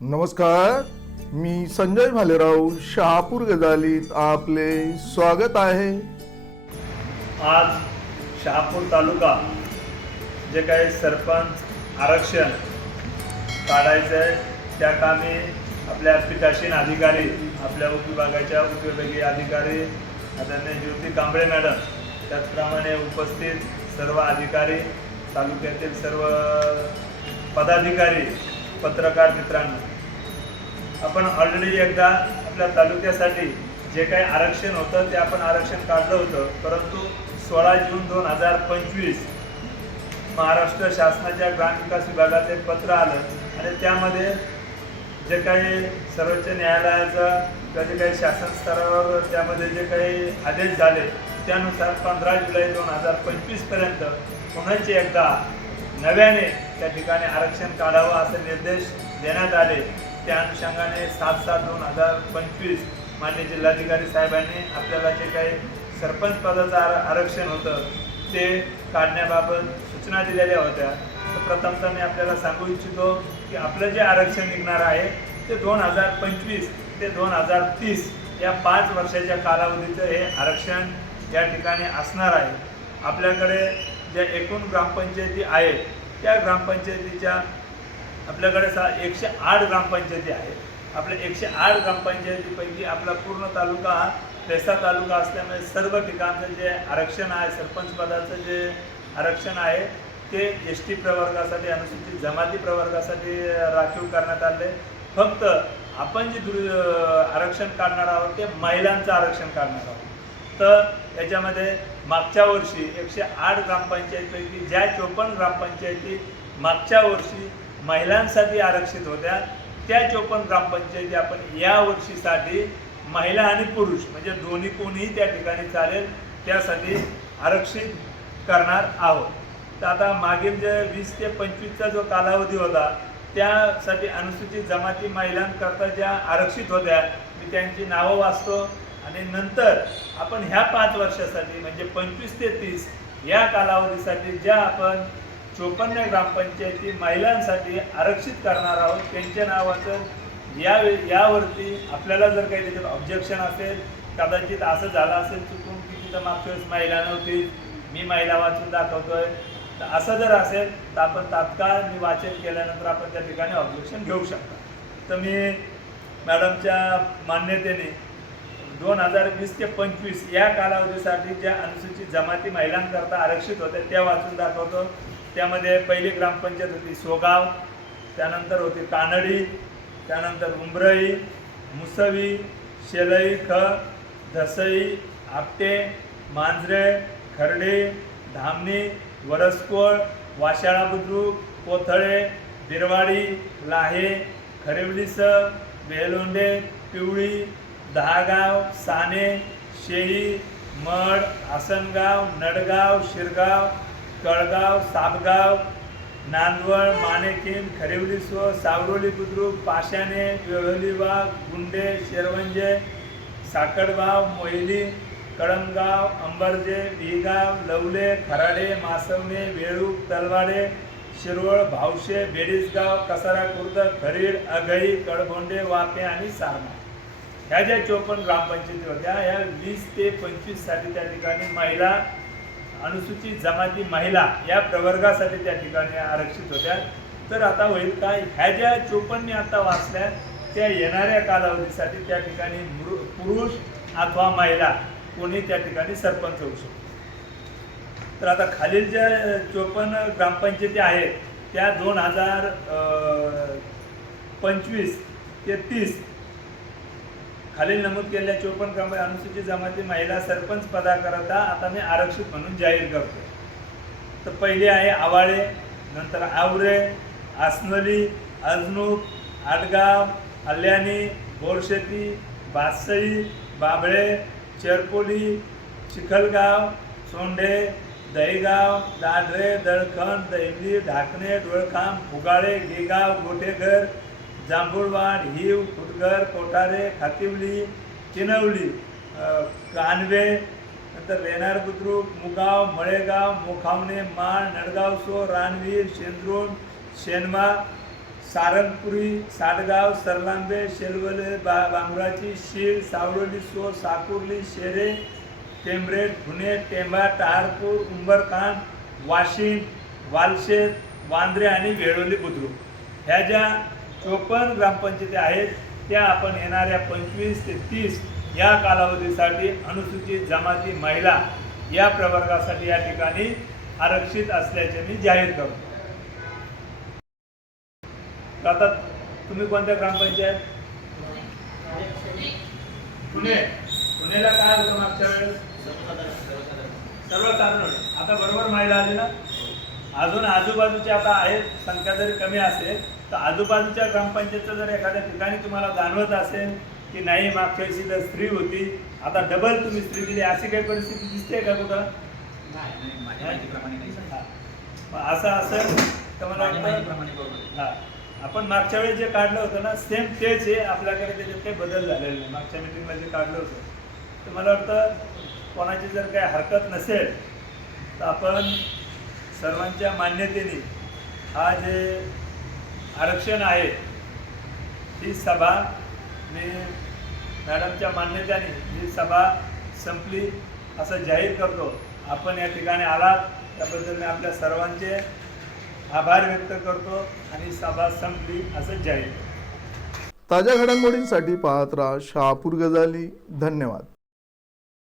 नमस्कार मी संजय भालेराव शहापूर गजालीत आपले स्वागत आहे. आज शहापूर तालुका जे काही सरपंच आरक्षण काढायचं आहे त्या कामी आपल्या पीठासीन अधिकारी आपल्या उपविभागाच्या उपविभागीय अधिकारी आदरणीय ज्योती कांबळे मॅडम त्याचप्रमाणे उपस्थित सर्व अधिकारी तालुक्यातील सर्व पदाधिकारी पत्रकार मित्रांनो आपण ऑलरेडी एकदा आपल्या तालुक्यासाठी जे काही आरक्षण होतं ते आपण आरक्षण काढलं होतं. परंतु सोळा जून दोन हजार पंचवीस महाराष्ट्र शासनाच्या ग्रामविकास विभागाचं एक पत्र आलं आणि त्यामध्ये जे काही सर्वोच्च न्यायालयाचं किंवा जे काही शासन स्तरावर त्यामध्ये जे काही आदेश झाले त्यानुसार पंधरा जुलै दोन हजार पंचवीसपर्यंत पुन्हा एकदा नव्याने त्या ठिकाणी आरक्षण काढावं असे निर्देश देण्यात आले. त्या अनुषंगाने सात सात दोन हजार पंचवीस मान्य जिल्हाधिकारी साहेबांनी आपल्याला जे काही सरपंच पदाचं आर आरक्षण होतं ते काढण्याबाबत सूचना दिलेल्या होत्या. तर प्रथमतः मी आपल्याला सांगू इच्छितो की आपलं जे आरक्षण निघणार आहे ते दोन हजार पंचवीस ते दोन हजार तीस या पाच वर्षाच्या कालावधीचं हे आरक्षण या ठिकाणी असणार आहे. आपल्याकडे ज्या एकूण ग्रामपंचायती आहेत त्या ग्रामपंचायतीच्या आपल्याकडे सा एकशे आठ ग्रामपंचायती आहेत. आपल्या एकशे आठ ग्रामपंचायतीपैकी आपला पूर्ण तालुका हा पेसा तालुका असल्यामुळे सर्व ठिकाणचं जे आरक्षण आहे सरपंच पदाचं जे आरक्षण आहे ते एस टी प्रवर्गासाठी अनुसूचित जमाती प्रवर्गासाठी राखीव करण्यात आले फक्त आपण जे दुर आरक्षण काढणार आहोत ते महिलांचं आरक्षण काढणार आहोत. तर याच्यामध्ये मागच्या वर्षी एकशे आठ ग्रामपंचायतीपैकी ज्या चोपन्न ग्रामपंचायती मागच्या वर्षी महिलांसाठी आरक्षित होत्या. त्या चोपन्न ग्रामपंचायती आपण या वर्षीसाठी महिला आणि पुरुष म्हणजे दोन्ही कोणीही त्या ठिकाणी चालेल त्यासाठी आरक्षित करणार आहोत. तर आता मागील जे वीस ते पंचवीसचा जो कालावधी होता त्यासाठी अनुसूचित जमाती महिलांकरता ज्या आरक्षित होत्या मी त्यांची नावं वाचतो आणि नंतर आपण ह्या पाच वर्षासाठी म्हणजे पंचवीस ते तीस या कालावधीसाठी ज्या आपण चोपन्न ग्रामपंचायती महिलांसाठी आरक्षित करणार आहोत. त्यांच्या नावाचं या यावरती आपल्याला जर काही त्याच्यात ऑब्जेक्शन असेल कदाचित असं झालं असेल चुकून की तिथं मागच्या वेळेस महिला नव्हती मी महिला वाचून दाखवतोय. तर असं जर असेल तर आपण तात्काळ मी वाचन केल्यानंतर आपण त्या ठिकाणी ऑब्जेक्शन घेऊ शकता. तर मी मॅडमच्या मान्यतेने दोन हजार वीस ते पंचवीस या कालावधीसाठी ज्या अनुसूचित जमाती महिलांकरता आरक्षित होत्या त्या वाचून दाखवतो. त्यामध्ये पहिली ग्रामपंचायत होती सोगाव त्यानंतर होती कानडी त्यानंतर उंबरई मुसवी शेलई ख धसई आपटे मांजरे खर्डे धामणी वरसकोळ वाशाळा बुद्रुक कोथळे बिरवाडी लाहे खरेवलीस बेलोंडे पिवळी दहागाव साने शेळी मड आसनगाव नडगाव शिरगाव कळगाव साबगाव नांदवळ मानेकिन खरेवली स्व सावरोली बुद्रुक पाशाने वेहलीबाग गुंडे शेरवंजे साकडगाव मोहिली कळमगाव अंबरजे विगाव लवले खराडे मासवणे वेळूक तलवाडे शिरवळ भावशे बेडीसगाव कसारा खुर्द खरीड अघई कळभोंडे वापे आणि सारणा ह्या ज्या चोपन्न ग्रामपंचायती होत्या ह्या वीस ते पंचवीससाठी त्या ठिकाणी महिला अनुसूचित जमाती महिला या प्रवर्गासाठी त्या ठिकाणी आरक्षित होत्या. तर आता होईल काय? ह्या ज्या चोपन्न आता वाचल्या त्या येणाऱ्या कालावधीसाठी त्या ठिकाणी पुरुष अथवा महिला कोणी त्या ठिकाणी सरपंच होऊ शकतो. तर आता खालील ज्या चोपन्न ग्रामपंचायती आहेत त्या दोन हजार पंचवीस ते तीस खालील नमूद केलेल्या चोपन्न क्रमांक अनुसूचित जमाती महिला सरपंच पदाकरता आता मी आरक्षित म्हणून जाहीर करतो. तर पहिले आहे आवाळे नंतर आवरे आसनोली अजनूक आडगाव हल्याणी बोरशेती बासळी बाबळे चेरपोली चिखलगाव सोंडे दहीगाव दादरे दळखण दहिंदी ढाकणे डोळखाम फुगाळे गेगाव गोटेघर जांभूळवाड हिव खुदगर कोठारे खातिवली चिनवली कानवे नंतर रेणार बुद्रुक मुगाव मळेगाव मोखावणे माळ नडगाव सो रानवीर शेंद्रोण शेनमा सारंगपुरी साडगाव सरलांबे शेलवले बा बांगुराची शीळ सावरोली सो साकुर्ली शेरे टेंबरेट पुणे टेंबा टहारपूर उंबरखान वाशिम वालशेत वांद्रे आणि वेळोली बुद्रुक. ह्या ज्या चोपन्न ग्रामपंचायती आहेत त्या आपण येणाऱ्या पंचवीस ते तीस या कालावधीसाठी अनुसूचित जमाती महिला या प्रवर्गासाठी या ठिकाणी आरक्षित असल्याचे मी जाहीर करतो. आता तुम्ही कोणत्या ग्रामपंचायत? पुणे. पुण्याला काय होतं मागच्या वेळेस? सर्वसाधारण. आता बरोबर महिला आली ना? अजून आजूबाजूच्या आता आहेत संख्या जरी कमी असेल तर आजूबाजूच्या ग्रामपंचायतचं जर एखाद्या ठिकाणी तुम्हाला जाणवत असेल की नाही मागच्या वेळेस तर स्त्री होती आता डबल तुम्ही स्त्री दिली अशी काही परिस्थिती दिसते का कुठं? असं असेल तर मला हा. आपण मागच्या वेळी जे काढलं होतं ना सेम तेच आहे आपल्याकडे त्याच्यात काही बदल झालेला नाही. मागच्या मिटिंगला जे काढलं होतं तर मला वाटतं कोणाची जर काही हरकत नसेल तर आपण सर्वांच्या मान्यतेने हा जे आरक्षण आहे ही सभा मी मॅडमच्या मान्यतेने ही सभा संपली असं जाहीर करतो. आपण या ठिकाणी आलात त्याबद्दल मी आपल्या सर्वांचे आभार व्यक्त करतो आणि सभा संपली असं जाहीर ताज्या घडामोडींसाठी पाहत राहा शहापूर गजाली. धन्यवाद.